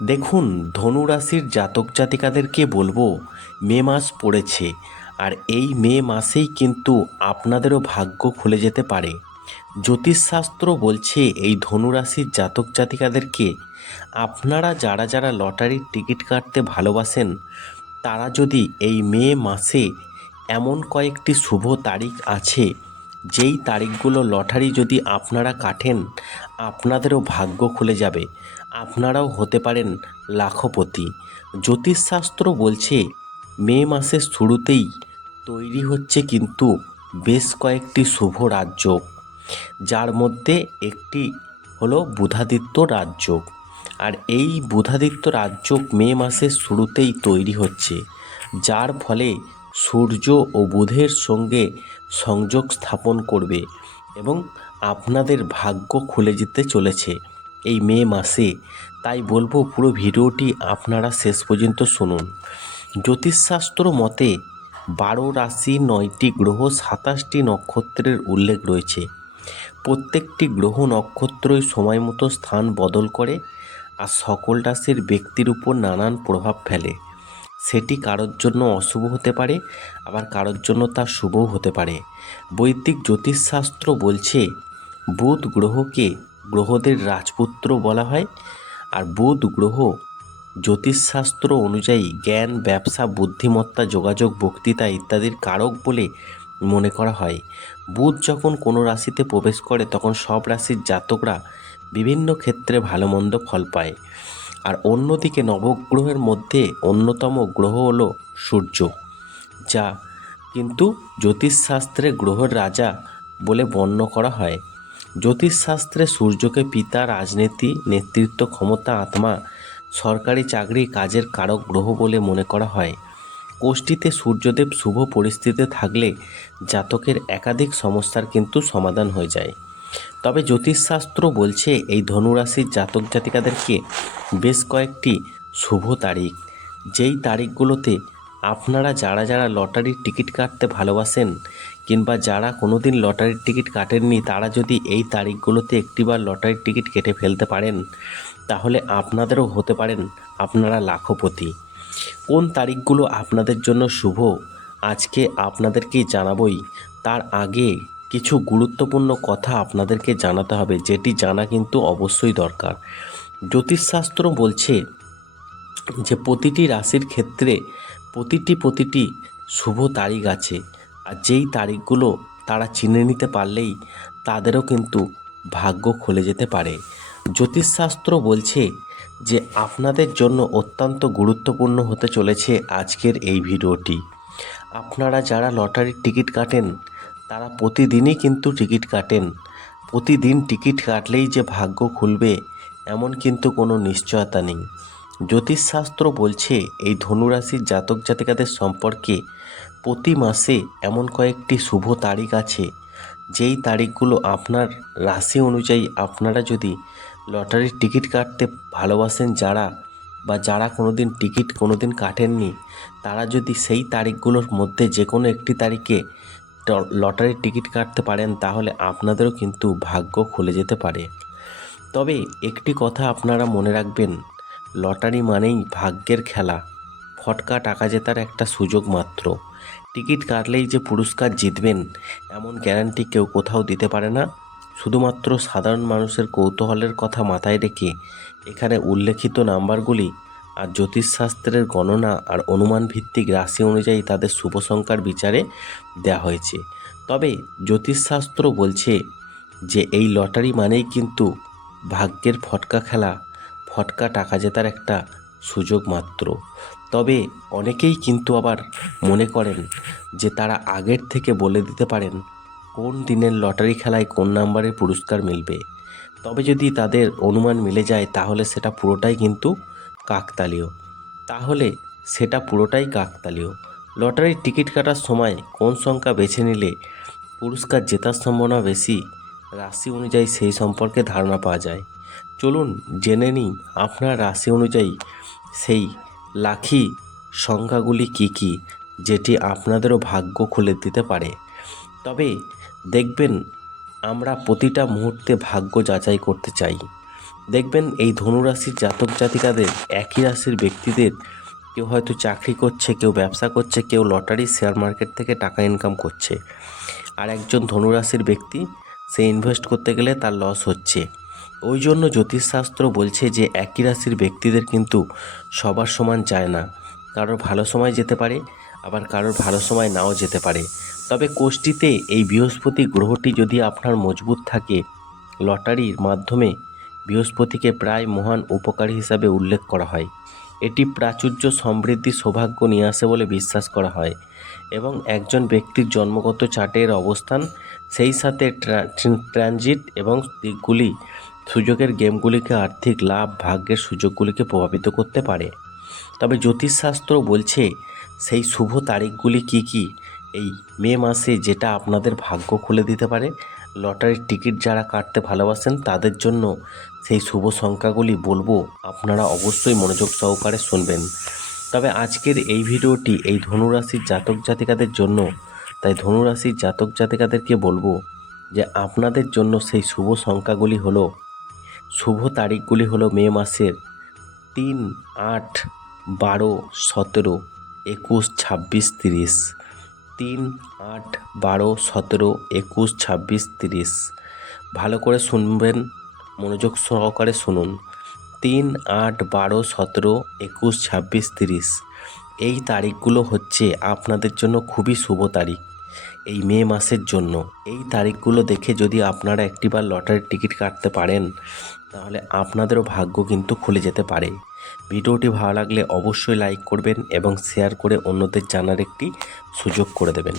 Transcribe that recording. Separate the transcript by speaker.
Speaker 1: দেখুন, ধনুরাশির জাতক জাতিকাদেরকে বলব, মে মাস পড়েছে, আর এই মে মাসেই কিন্তু আপনাদেরও ভাগ্য খুলে যেতে পারে। জ্যোতিষশাস্ত্র বলছে এই ধনুরাশির জাতক জাতিকাদেরকে, আপনারা যারা যারা লটারির টিকিট কাটতে ভালোবাসেন, তারা যদি এই মে মাসে এমন কয়েকটি শুভ তারিখ আছে যেই তারিখগুলো লটারি যদি আপনারা কাটেন, আপনাদেরও ভাগ্য খুলে যাবে। আপনারাও হতে পারেন লাখপতি। জ্যোতিষশাস্ত্র বলছে, মে মাসের শুরুতেই তৈরি হচ্ছে কিন্তু বেশ কয়েকটি শুভ রাজ্য। যার মধ্যে একটি হলো বুধাদিত্য রাজ্য। আর এই বুধাদিত্য রাজ্য মে মাসের শুরুতেই তৈরি হচ্ছে। যার ফলে সূর্য ও বুধের সঙ্গে সংযোগ স্থাপন করবে এবং আপনাদের ভাগ্য খুলে যেতে চলেছে এই মে মাসে। তাই বলব, পুরো ভিডিওটি আপনারা শেষ পর্যন্ত শুনুন। জ্যোতিষশাস্ত্র মতে, বারো রাশি নয়টি গ্রহ সাতাশটি নক্ষত্রের উল্লেখ রয়েছে। প্রত্যেকটি গ্রহ নক্ষত্রই সময় মতো স্থান বদল করে আর সকল রাশির ব্যক্তির উপর নানান প্রভাব ফেলে। সেটি কারোর জন্য অশুভ হতে পারে, আবার কারোর জন্য তা শুভও হতে পারে। বৈদিক জ্যোতিষশাস্ত্র বলছে, বুধ গ্রহকে গ্রহদের রাজপুত্র বলা হয়, আর বুধ গ্রহ জ্যোতিষশাস্ত্র অনুযায়ী জ্ঞান, ব্যবসা, বুদ্ধিমত্তা, যোগাযোগ, বক্তৃতা ইত্যাদির কারক বলে মনে করা হয়। বুধ যখন কোনো রাশিতে প্রবেশ করে, তখন সব রাশির জাতকরা বিভিন্ন ক্ষেত্রে ভালো মন্দ ফল পায়। আর অন্যদিকে নবগ্রহের মধ্যে অন্যতম গ্রহ হল সূর্য, যা কিন্তু জ্যোতিষশাস্ত্রে গ্রহের রাজা বলে বর্ণ করা হয়। জ্যোতিষশাস্ত্রে সূর্যকে পিতা, রাজনীতি, নেতৃত্ব, ক্ষমতা, আত্মা, সরকারি চাকরি, কাজের কারক গ্রহ বলে মনে করা হয়। কোষ্ঠীতে সূর্যদেব শুভ পরিস্থিতিতে থাকলে জাতকের একাধিক সমস্যার কিন্তু সমাধান হয়ে যায়। তবে জ্যোতিষশাস্ত্র বলছে এই ধনুরাশির জাতক জাতিকাদেরকে বেশ কয়েকটি শুভ তারিখ। যেই তারিখগুলোতে আপনারা যারা যারা লটারির টিকিট কাটতে ভালোবাসেন কিংবা যারা কোনো দিন লটারির টিকিট কাটেননি, তারা যদি এই তারিখগুলোতে একটিবার লটারির টিকিট কেটে ফেলতে পারেন, তাহলে আপনাদেরও হতে পারেন আপনারা লাখপতি। কোন তারিখগুলো আপনাদের জন্য শুভ, আজকে আপনাদেরকেই জানাবই। তার আগে কিছু গুরুত্বপূর্ণ কথা আপনাদেরকে জানাতে হবে, যেটি জানা কিন্তু অবশ্যই দরকার। জ্যোতিষশাস্ত্র বলছে যে প্রতিটি রাশির ক্ষেত্রে প্রতিটি প্রতিটি শুভ তারিখ আছে, আর যেই তারিখগুলো তারা চিনে নিতে পারলেই তাদেরও কিন্তু ভাগ্য খুলে যেতে পারে। জ্যোতিষশাস্ত্র বলছে যে আপনাদের জন্য অত্যন্ত গুরুত্বপূর্ণ হতে চলেছে আজকের এই ভিডিওটি। আপনারা যারা লটারির টিকিট কাটেন তারা প্রতিদিনই কিন্তু টিকিট কাটেন। প্রতিদিন টিকিট কাটলেই যে ভাগ্য খুলবে, এমন কিন্তু কোনো নিশ্চয়তা নেই। জ্যোতিষশাস্ত্র বলছে, এই ধনুরাশির জাতক জাতিকাদের সম্পর্কে প্রতি মাসে এমন কয়েকটি শুভ তারিখ আছে। যেই তারিখগুলো আপনার রাশি অনুযায়ী আপনারা যদি লটারির টিকিট কাটতে ভালোবাসেন যারা বা যারা কোনো দিন টিকিট কোনো দিন কাটেননি, তারা যদি সেই তারিখগুলোর মধ্যে যে কোনো একটি তারিখে লটারির টিকিট কাটতে পারেন, তাহলে আপনাদেরও কিন্তু ভাগ্য খুলে যেতে পারে। তবে একটি কথা আপনারা মনে রাখবেন, লটারি মানেই ভাগ্যের খেলা। ফটকা টাকা জেতার একটা সুযোগ মাত্র। টিকিট কাটলেই যে পুরস্কার জিতবেন, এমন গ্যারান্টি কেউ কোথাও দিতে পারে না। শুধুমাত্র সাধারণ মানুষের কৌতূহলের কথা মাথায় রেখে এখানে উল্লেখিত নাম্বারগুলি আর জ্যোতিষশাস্ত্রের গণনা আর অনুমান ভিত্তিক রাশি অনুযায়ী তাদের শুভ সংখ্যার বিচারে দেওয়া হয়েছে। তবে জ্যোতিষশাস্ত্র বলছে যে এই লটারি মানেই কিন্তু ভাগ্যের ফটকা খেলা, ফটকা টাকা জেতার একটা সুযোগ মাত্র। তবে অনেকেই কিন্তু আবার মনে করেন যে তারা আগের থেকে বলে দিতে পারেন কোন দিনের লটারি খেলায় কোন নাম্বারের পুরস্কার মিলবে। তবে যদি তাদের অনুমান মিলে যায় তাহলে সেটা পুরোটাই কিন্তু কাকতালীয়। তাহলে সেটা পুরোটাই কাকতালীয়। লটারির টিকিট কাটার সময় কোন সংখ্যা বেছে নিলে পুরস্কার জেতার সম্ভাবনা বেশি রাশি অনুযায়ী সেই সম্পর্কে ধারণা পাওয়া যায়। চলুন জেনে নিই আপনার রাশি অনুযায়ী সেই লাখি সংখ্যাগুলি কি কি, যেটি আপনাদেরও ভাগ্য খুলে দিতে পারে। তবে দেখবেন আমরা প্রতিটা মুহূর্তে ভাগ্য যাচাই করতে চাই। দেখবেন এই ধনুরাশির জাতক জাতিকাদের একই রাশির ব্যক্তিদের কেউ হয়তো চাকরি করছে, কেউ ব্যবসা করছে, কেউ লটারি, শেয়ার মার্কেট থেকে টাকা ইনকাম করছে। আর একজন ধনুরাশির ব্যক্তি, সে ইনভেস্ট করতে গেলে তার লস হচ্ছে। ওই জন্য জ্যোতিষশাস্ত্র বলছে যে একই রাশির ব্যক্তিদের কিন্তু সবার সমান যায় না। কারোর ভালো সময় যেতে পারে, আবার কারোর ভালো সময় নাও যেতে পারে। তবে কোষ্ঠীতে এই বৃহস্পতি গ্রহটি যদি আপনার মজবুত থাকে, লটারির মাধ্যমে বৃহস্পতিকে প্রায় মহান উপকারী হিসাবে উল্লেখ করা হয়। এটি প্রাচুর্য সমৃদ্ধি সৌভাগ্য নিয়ে আসে বলে বিশ্বাস করা হয় এবং একজন ব্যক্তির জন্মগত চার্টের অবস্থান, সেই সাথে ট্রা- ট্রান- ট্রানজিট এবং দিকগুলি, সুযোগের গেমগুলিকে আর্থিক লাভ, ভাগ্যের সুযোগগুলিকে প্রভাবিত করতে পারে। তবে জ্যোতিষশাস্ত্র বলছে, সেই শুভ তারিখগুলি কি কি? এই মে মাসে যেটা আপনাদের ভাগ্য খুলে দিতে পারে লটারির টিকিট যারা কাটতে ভালোবাসেন, তাদের জন্য সেই শুভ সংখ্যাগুলি বলব। আপনারা অবশ্যই মনোযোগ সহকারে শুনবেন। তবে আজকের এই ভিডিওটি এই ধনুরাশির জাতক জাতিকাদের জন্য, তাই ধনুরাশির জাতক জাতিকাদেরকে বলব যে আপনাদের জন্য সেই শুভ সংখ্যাগুলি হলো, শুভ তারিখগুলি হলো মে মাসের তিন আট বারো সতেরো একুশ ছাব্বিশ তিরিশ। তিন আট বারো সতেরো একুশ ছাব্বিশ তিরিশ। ভালো করে শুনবেন, মনোযোগ সহকারে শুনুন। তিন আট বারো সতেরো একুশ ছাব্বিশ তিরিশ। এই তারিখগুলো হচ্ছে আপনাদের জন্য খুবই শুভ তারিখ। এই মে মাসের জন্য। এই তারিখগুলো দেখে যদি আপনারা একটিবার লটারির টিকিট কাটতে পারেন, তাহলে আপনাদেরও ভাগ্য কিন্তু খুলে যেতে পারে। ভিডিওটি ভালো লাগলে অবশ্যই লাইক করবেন এবং শেয়ার করে অন্যদের জানার একটি সুযোগ করে দেবেন।